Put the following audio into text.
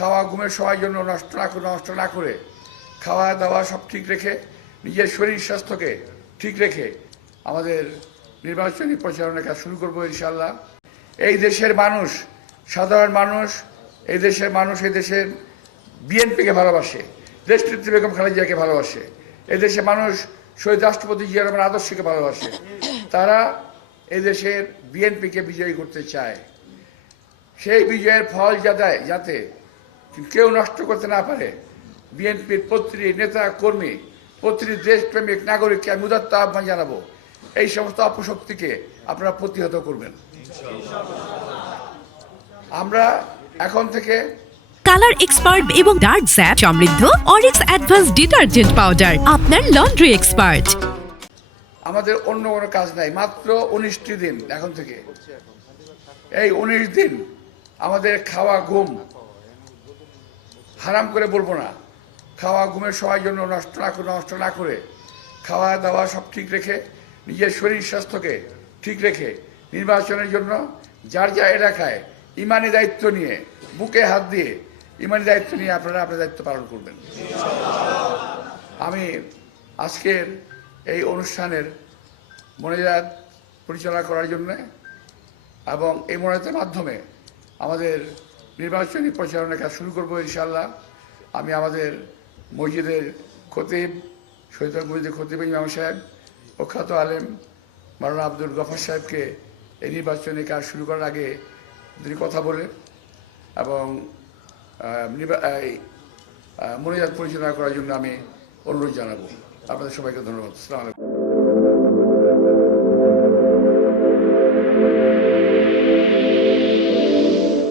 খাওয়া ঘুমের সময়ের জন্য নষ্ট না করে খাওয়া দাওয়া সব ঠিক রেখে নিজের শরীর স্বাস্থ্যকে ঠিক রেখে আমাদের নির্বাচনী প্রচারণার কাজ শুরু করবো ইনশাআল্লাহ। এই দেশের মানুষ, সাধারণ মানুষ, এই দেশের বিএনপিকে ভালোবাসে, দেশনেত্রী বেগম খালেদা জিয়াকে ভালোবাসে, এই দেশের মানুষ শহীদ রাষ্ট্রপতি জিয়া রহমানের আদর্শকে ভালোবাসে। তারা এই দেশের বিএনপিকে বিজয়ী করতে চায়। সেই বিজয়ের ফল যাতে কেউ নষ্ট করতে না পারে, বিএনপির প্রতিটি নেতা কর্মী, প্রতিটি দেশপ্রেমিক নাগরিককে আমি উদাত্ত আহ্বান জানাবো, এই সমস্ত অপশক্তিকে আপনারা প্রতিহত করবেন। আমরা এখন থেকে কালার এক্সপার্ট এবং ডার্ক স্যাপ সমৃদ্ধ অরিক্স অ্যাডভান্স ডিটারজেন্ট পাউডার, আপনার লন্ড্রি এক্সপার্ট। আমাদের অন্য কোনো কাজ নাই, মাত্র 19টি দিন এখন থেকে। এই 19 দিন আমাদের খাওয়া ঘুম হারাম করে বলবো না, খাওয়া ঘুমের সময়ের জন্য নষ্ট না করে খাওয়া দাওয়া সব ঠিক রেখে নিজের শরীর স্বাস্থ্যকে ঠিক রেখে নির্বাচনের জন্য যার এলাকায় ইমানি দায়িত্ব নিয়ে, বুকে হাত দিয়ে ইমানি দায়িত্ব নিয়ে আপনারা আপনার দায়িত্ব পালন করবেন। আমি আজকের এই অনুষ্ঠানের মোনাজাত পরিচালনা করার জন্য এবং এই মোনাজাতের মাধ্যমে আমাদের নির্বাচনী প্রচারণার কাজ শুরু করবো ইনশাআল্লাহ। আমি আমাদের মসজিদের খতিব, শহীদ মসজিদের খতিব ইমাম সাহেব, প্রখ্যাত আলেম মাওলানা আব্দুল গফর সাহেবকে এই নির্বাচনী কাজ শুরু করার আগে তিনি কথা বলে এবং মোনাজাত পরিচালনা করার জন্য আমি অনুরোধ জানাবো। আপনাদের সবাইকে ধন্যবাদ। আসসালামু আলাইকুম।